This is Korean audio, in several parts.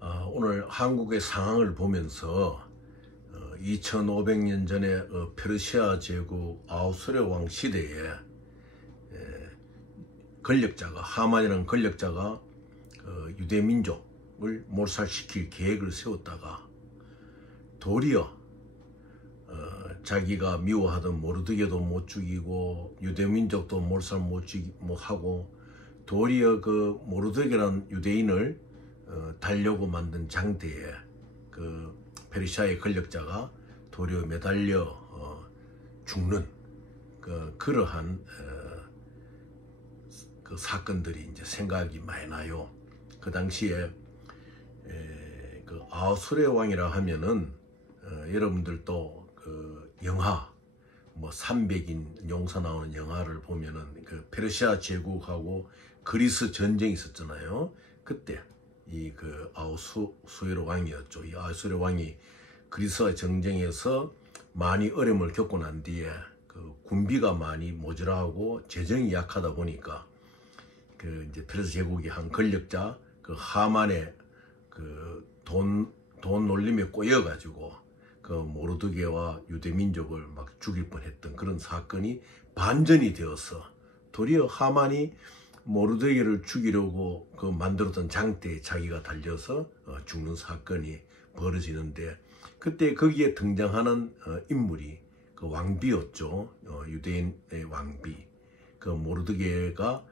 오늘 한국의 상황을 보면서 2500년 전에 페르시아 제국 아수르 왕 시대에 권력자가 하만이라는 권력자가 유대 민족을 몰살시킬 계획을 세웠다가 도리어 자기가 미워하던 모르드게도 못 죽이고 유대 민족도 몰살 못하고 도리어 그 모르드게라는 유대인을 달려고 만든 장대에 그 페르시아의 권력자가 도리어 매달려 죽는 그러한 그 사건들이 이제 생각이 많이 나요. 그 당시에 그 아수르 왕이라 하면은 여러분들도 그 영화 뭐 300인 용사 나오는 영화를 보면은 그 페르시아 제국하고 그리스 전쟁이 있었잖아요. 그때 이 그 아수르 왕이었죠. 이 아수르 왕이 그리스와 전쟁에서 많이 어려움을 겪고 난 뒤에 그 군비가 많이 모자라고 재정이 약하다 보니까 그 이제 페르시 제국이 한 권력자 그 하만의 그 돈 놀림에 꼬여가지고 그 모르드게와 유대 민족을 막 죽일 뻔했던 그런 사건이 반전이 되어서 도리어 하만이 모르드게를 죽이려고 그 만들었던 장대에 자기가 달려서 죽는 사건이 벌어지는데, 그때 거기에 등장하는 인물이 그 왕비였죠. 유대인의 왕비. 그 모르드게가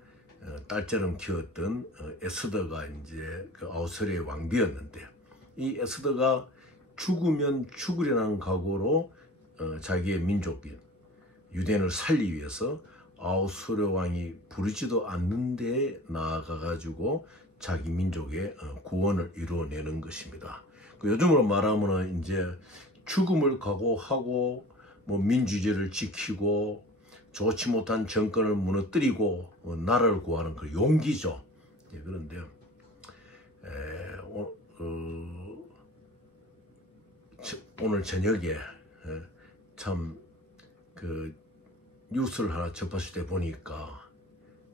딸처럼 키웠던 에스더가 이제 그 아수르의 왕비였는데, 이 에스더가 죽으면 죽으리라는 각오로 자기의 민족인 유대인을 살리기 위해서 아수르 왕이 부르지도 않는 데에 나아가가지고 자기 민족의 구원을 이루어내는 것입니다. 그 요즘으로 말하면 이제 죽음을 각오하고 뭐 민주주의를 지키고 좋지 못한 정권을 무너뜨리고 나라를 구하는 그 용기죠. 그런데 오늘 저녁에 참 그 뉴스를 하나 접했을 때 보니까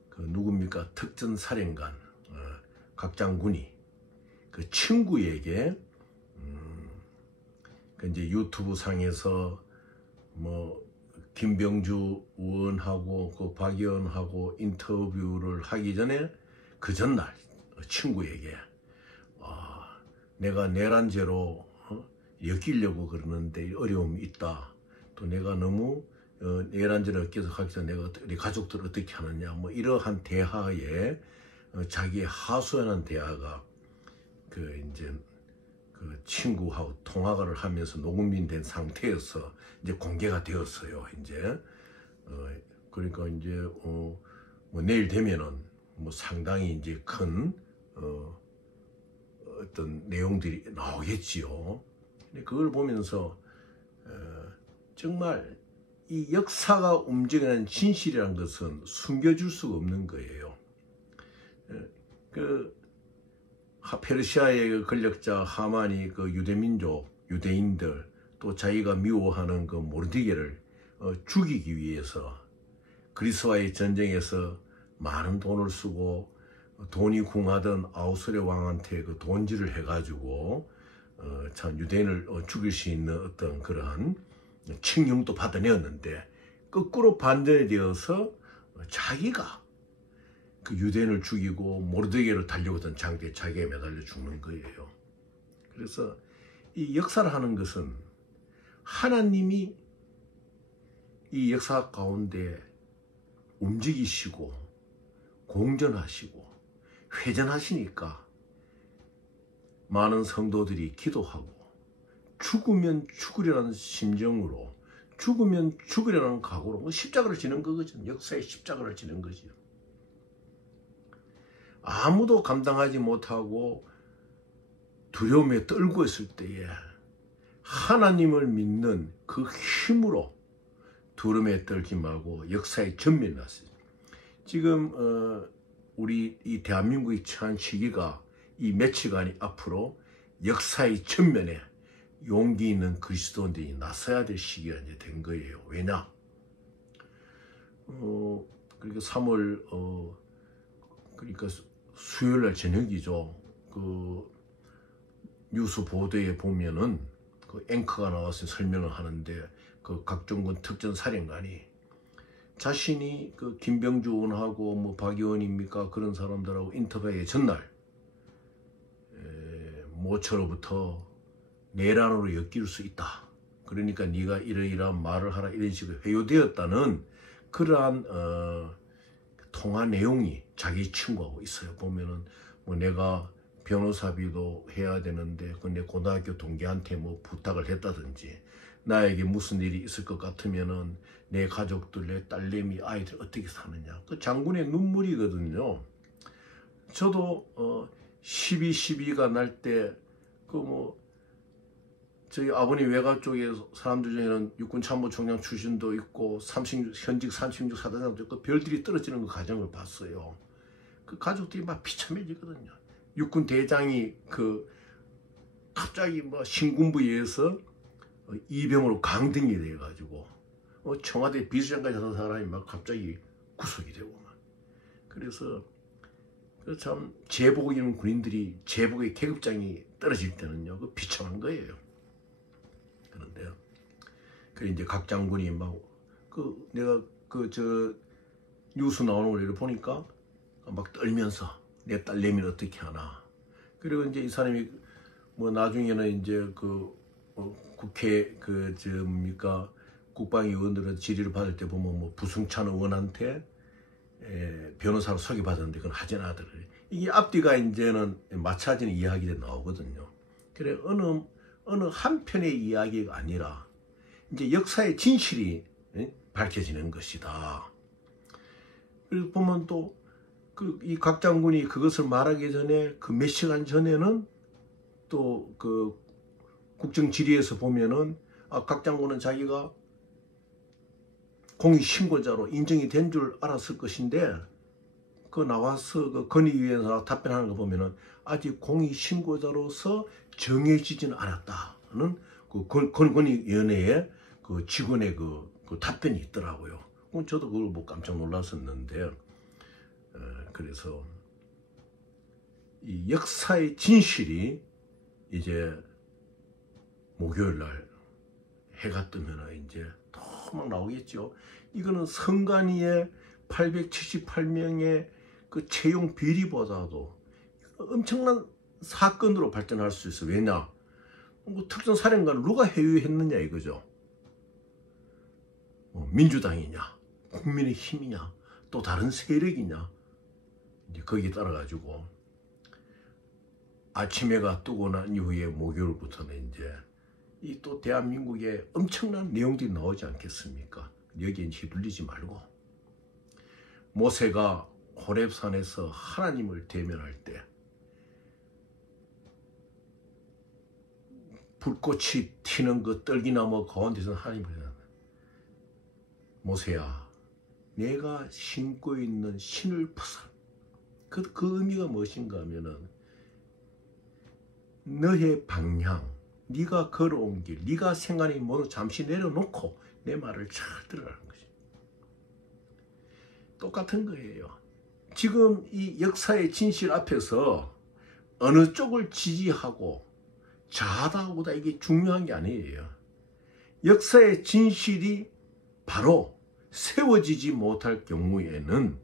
그 누굽니까? 특전사령관 각 장군이 그 친구에게 그 이제 유튜브 상에서 뭐 김병주 의원하고 그 박 의원하고 인터뷰를 하기 전에 그 전날 친구에게 내가 내란죄로 엮이려고 그러는데 어려움이 있다. 또 내가 너무 내란죄를 계속 하기 전에 내가 우리 가족들 어떻게 하느냐, 뭐 이러한 대화에 자기의 하소연한 대화가 그 이제 그 친구하고 통화를 하면서 녹음이 된 상태여서 이제 공개가 되었어요. 이제 그러니까 이제 뭐 내일 되면은 뭐 상당히 이제 큰 어떤 내용들이 나오겠지요. 근데 그걸 보면서 정말 이 역사가 움직이는 진실이라는 것은 숨겨줄 수가 없는 거예요. 그 페르시아의 권력자 하만이 그 유대민족, 유대인들 또 자기가 미워하는 그 모르드게를 죽이기 위해서 그리스와의 전쟁에서 많은 돈을 쓰고 돈이 궁하던 아수르 왕한테 그 돈질을 해가지고 참 유대인을 죽일 수 있는 어떤 그러한 칙령도 받아내었는데, 거꾸로 반전이 되어서 자기가 그 유대인을 죽이고 모르드게를 달려오던 장대에 자기가 매달려 죽는 거예요. 그래서 이 역사를 하는 것은 하나님이 이 역사 가운데 움직이시고 공전하시고 회전하시니까 많은 성도들이 기도하고 죽으면 죽으려는 심정으로, 죽으면 죽으려는 각오로 십자가를 지는 거죠. 역사의 십자가를 지는 거죠. 아무도 감당하지 못하고 두려움에 떨고 있을 때에 하나님을 믿는 그 힘으로 두려움에 떨지 말고 역사의 전면이 났어요. 지금 우리 이 대한민국이 처한 시기가 이 며칠간이 앞으로 역사의 전면에 용기 있는 그리스도인들이 나서야 될 시기가 이제 된 거예요. 왜냐? 그러니까 3월 그러니까 수요일 날 저녁이죠. 그 뉴스 보도에 보면은 그 앵커가 나와서 설명을 하는데 그 각종군 특전사령관이 자신이 그 김병주 의원하고 뭐 박의원입니까 그런 사람들하고 인터뷰의 전날 모처로부터 내란으로 엮일 수 있다. 그러니까 네가 이러이러한 말을 하라 이런 식으로 회유되었다는 그러한 통화 내용이 자기 친구하고 있어요. 보면은 뭐 내가 변호사비도 해야 되는데 그 내 고등학교 동기한테 뭐 부탁을 했다든지 나에게 무슨 일이 있을 것 같으면은 내 가족들, 내 딸내미, 아이들 어떻게 사느냐. 그 장군의 눈물이거든요. 저도 12.12가 날 때 그 뭐 저희 아버님 외가 쪽에 사람들 중에는 육군참모총장 출신도 있고 현직 36 사단장도 있고 별들이 떨어지는 그 과정을 봤어요. 그 가족들이 막 비참해지거든요. 육군 대장이 그 갑자기 뭐 신군부에서 이병으로 강등이 돼가지고 청와대 비서장까지 하던 사람이 막 갑자기 구속이 되고 막 그래서 참 제복 입은 군인들이 제복의 계급장이 떨어질 때는요 그 비참한 거예요. 그런데요. 그 이제 각 장군이 막 그 내가 그 저 뉴스 나오는 걸 이렇게 보니까 막 떨면서 내 딸내미는 어떻게 하나. 그리고 이제 이 사람이 뭐 나중에는 이제 그 국회 그 저 뭡니까 국방위원들은 질의를 받을 때 보면 뭐 부승찬 의원한테 변호사로 소개받았는데 그건 하진 않더래. 이게 앞뒤가 이제는 맞춰지는 이야기들이 나오거든요. 그래 어느 한편의 이야기가 아니라 이제 역사의 진실이 밝혀지는 것이다. 그래서 보면 또 이 각 장군이 그것을 말하기 전에 그 몇 시간 전에는 또 그 국정 질의에서 보면은 각 장군은 자기가 공익신고자로 인정이 된 줄 알았을 것인데 그 나와서 그 건의위원회에서 답변하는 거 보면은 아직 공익신고자로서 정해지지는 않았다는 그 건의위원회의 그 직원의 그 답변이 있더라고요. 저도 그걸 뭐 깜짝 놀랐었는데 그래서 이 역사의 진실이 이제 목요일 날 해가 뜨면 이제 또 막 나오겠죠. 이거는 성간이의 878명의 그 채용 비리보다도 엄청난 사건으로 발전할 수 있어. 왜냐? 뭐 특전사령관을 누가 회유했느냐 이거죠. 민주당이냐, 국민의힘이냐, 또 다른 세력이냐. 이제 거기에 따라 가지고 아침해가 뜨고 난 이후에 목요일부터는 이제 이 또 대한민국에 엄청난 내용들이 나오지 않겠습니까? 여기에 휘둘리지 말고 모세가 호렙산에서 하나님을 대면할 때 불꽃이 튀는 그 떨기나무 가운데서 하나님을 모세야 내가 신고 있는 신을 벗어. 그 의미가 무엇인가 하면은 너의 방향 네가 걸어온 길, 네가 생각이 모두 잠시 내려놓고 내 말을 잘 들으라는 것이. 똑같은 거예요. 지금 이 역사의 진실 앞에서 어느 쪽을 지지하고 좌하다 우다 이게 중요한 게 아니에요. 역사의 진실이 바로 세워지지 못할 경우에는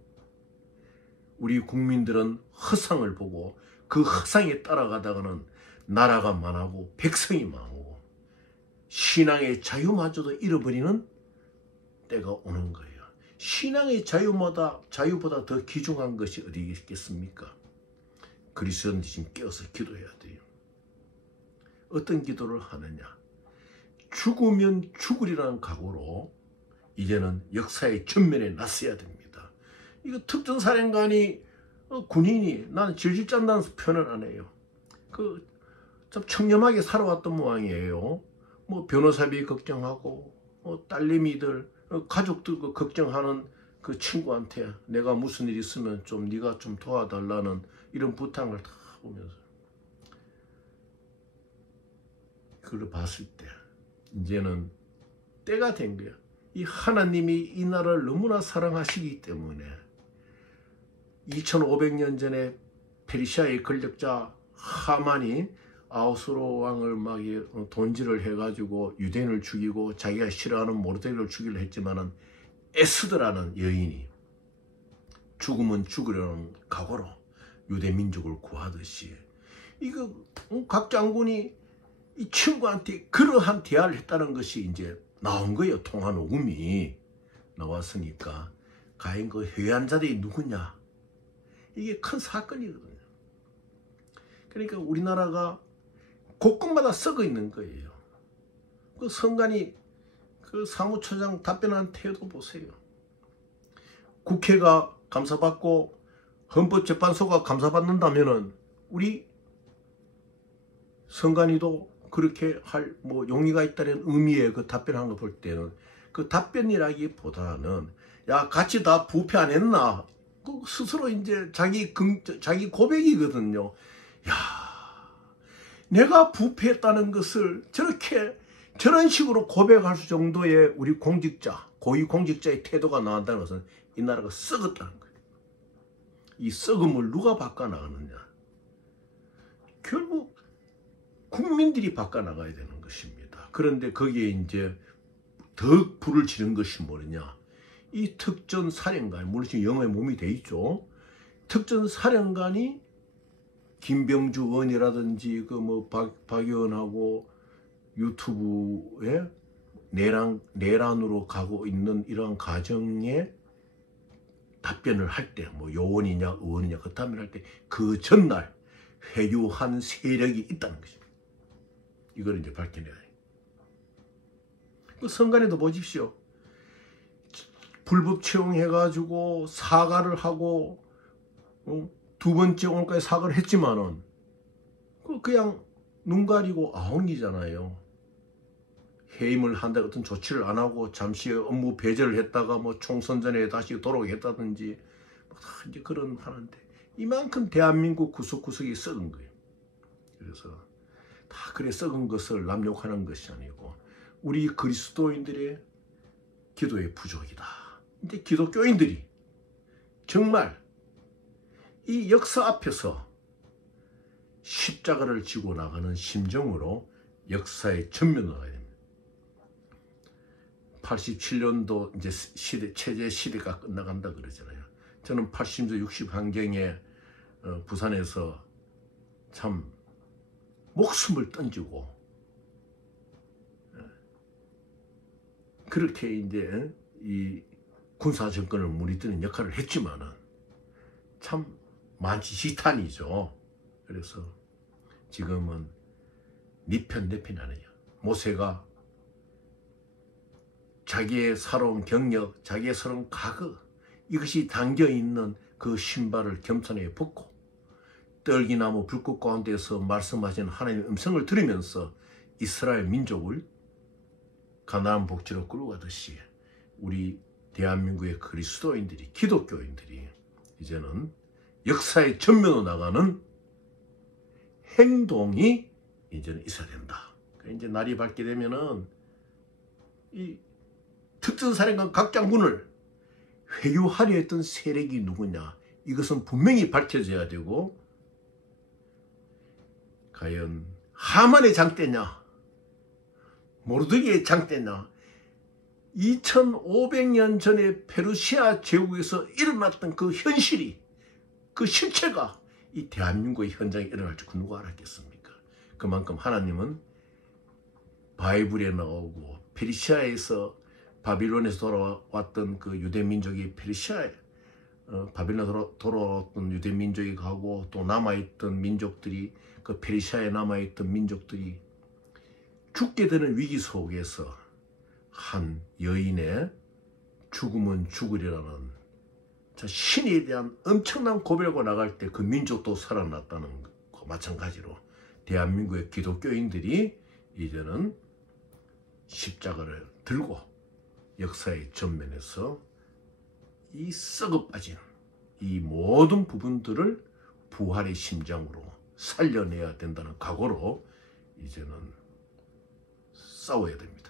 우리 국민들은 허상을 보고 그 허상에 따라가다가는 나라가 망하고 백성이 망하고 신앙의 자유마저도 잃어버리는 때가 오는 거예요. 신앙의 자유보다 더 귀중한 것이 어디 있겠습니까? 그리스도인들이 지금 깨어서 기도해야 돼요. 어떤 기도를 하느냐? 죽으면 죽으리라는 각오로 이제는 역사의 전면에 나서야 됩니다. 이거 특전사령관이 군인이 나는 질질 짠다는 표현을 안 해요. 참 청렴하게 살아왔던 모양이에요. 뭐 변호사비 걱정하고 딸내미들 가족들 걱정하는 그 친구한테 내가 무슨 일 있으면 좀 네가 좀 도와달라는 이런 부탁을 다 보면서 그걸 봤을 때 이제는 때가 된 거야. 이 하나님이 이 나라를 너무나 사랑하시기 때문에 2500년 전에 페르시아의 권력자 하만이 아하수로 왕을 막 돈질을 해가지고 유대인을 죽이고 자기가 싫어하는 모르드게를 죽이려 했지만은 에스더라는 여인이 죽으면 죽으려는 각오로 유대 민족을 구하듯이 이거 각 장군이 이 친구한테 그러한 대화를 했다는 것이 이제 나온 거예요. 통화 녹음이 나왔으니까 과연 그 회한 자들이 누구냐, 이게 큰 사건이거든요. 그러니까 우리나라가 곳곳마다 썩어 있는 거예요. 그 선관위 그 사무처장 답변한 태도 보세요. 국회가 감사받고 헌법재판소가 감사받는다면은 우리 선관위도 그렇게 할 뭐 용의가 있다는 의미의 그 답변한 거 볼 때는 그 답변이라기보다는 야 같이 다 부패 안 했나, 그 스스로 이제 자기 고백이거든요. 야 내가 부패했다는 것을 저런 식으로 고백할 정도의 우리 공직자, 고위 공직자의 태도가 나온다는 것은 이 나라가 썩었다는 거예요. 이 썩음을 누가 바꿔나가느냐? 결국 국민들이 바꿔나가야 되는 것입니다. 그런데 거기에 이제 더 불을 지른 것이 뭐냐? 이 특전사령관, 물론 지금 영어에 몸이 돼 있죠. 특전사령관이 김병주 의원이라든지 그 뭐 박 의원하고 유튜브에 내란으로 가고 있는 이러한 가정에 답변을 할 때 뭐 요원이냐 의원이냐 그 답변을 할 때 그 전날 회유한 세력이 있다는 것입니다. 이걸 이제 밝혀내야 해요. 그 선관위도 보십시오. 불법 채용해가지고 사과를 하고 두 번째 오늘까지 사과를 했지만은 그냥 눈 가리고 아웅이잖아요. 해임을 한다 같은 조치를 안 하고 잠시 업무 배제를 했다가 뭐 총선 전에 다시 돌아오겠다든지 이제 그런 하는데 이만큼 대한민국 구석구석이 썩은 거예요. 그래서 다 그래 썩은 것을 남욕하는 것이 아니고 우리 그리스도인들의 기도의 부족이다. 이제 기독교인들이 정말 이 역사 앞에서 십자가를 지고 나가는 심정으로 역사의 전면으로 가야 됩니다. 87년도 이제 체제 시대가 끝나간다 그러잖아요. 저는 80년 60 환경에 부산에서 참 목숨을 던지고 그렇게 이제 이 군사 정권을 무너뜨리는 역할을 했지만은 참 만지시탄이죠. 그래서 지금은 네 편 내 편이 아니에요. 모세가 자기의 살아온 경력, 자기의 살아온 과거 이것이 담겨있는 그 신발을 겸손하게 벗고 떨기나무 불꽃 가운데서 말씀하신 하나님의 음성을 들으면서 이스라엘 민족을 가나안 복지로 끌어가듯이 우리 대한민국의 그리스도인들이, 기독교인들이 이제는 역사의 전면으로 나가는 행동이 이제는 있어야 된다. 이제 날이 밝게 되면은 이 특전사령관 각 장군을 회유하려 했던 세력이 누구냐, 이것은 분명히 밝혀져야 되고, 과연 하만의 장대냐 모르드게의 장대냐, 2500년 전에 페르시아 제국에서 일어났던 그 현실이, 그 실체가 이 대한민국의 현장에 일어날 줄 누가 알았겠습니까? 그만큼 하나님은 바이블에 나오고 페르시아에서 바빌론에서 돌아왔던 그 유대민족이 페르시아에 바빌론에서 돌아왔던 유대민족이 가고 또 남아있던 민족들이 그 페르시아에 남아있던 민족들이 죽게 되는 위기 속에서 한 여인의 죽으면 죽으리라는 신에 대한 엄청난 고백을 나갈 때 그 민족도 살아났다는 것과 마찬가지로 대한민국의 기독교인들이 이제는 십자가를 들고 역사의 전면에서 이 썩어 빠진 이 모든 부분들을 부활의 심장으로 살려내야 된다는 각오로 이제는 싸워야 됩니다.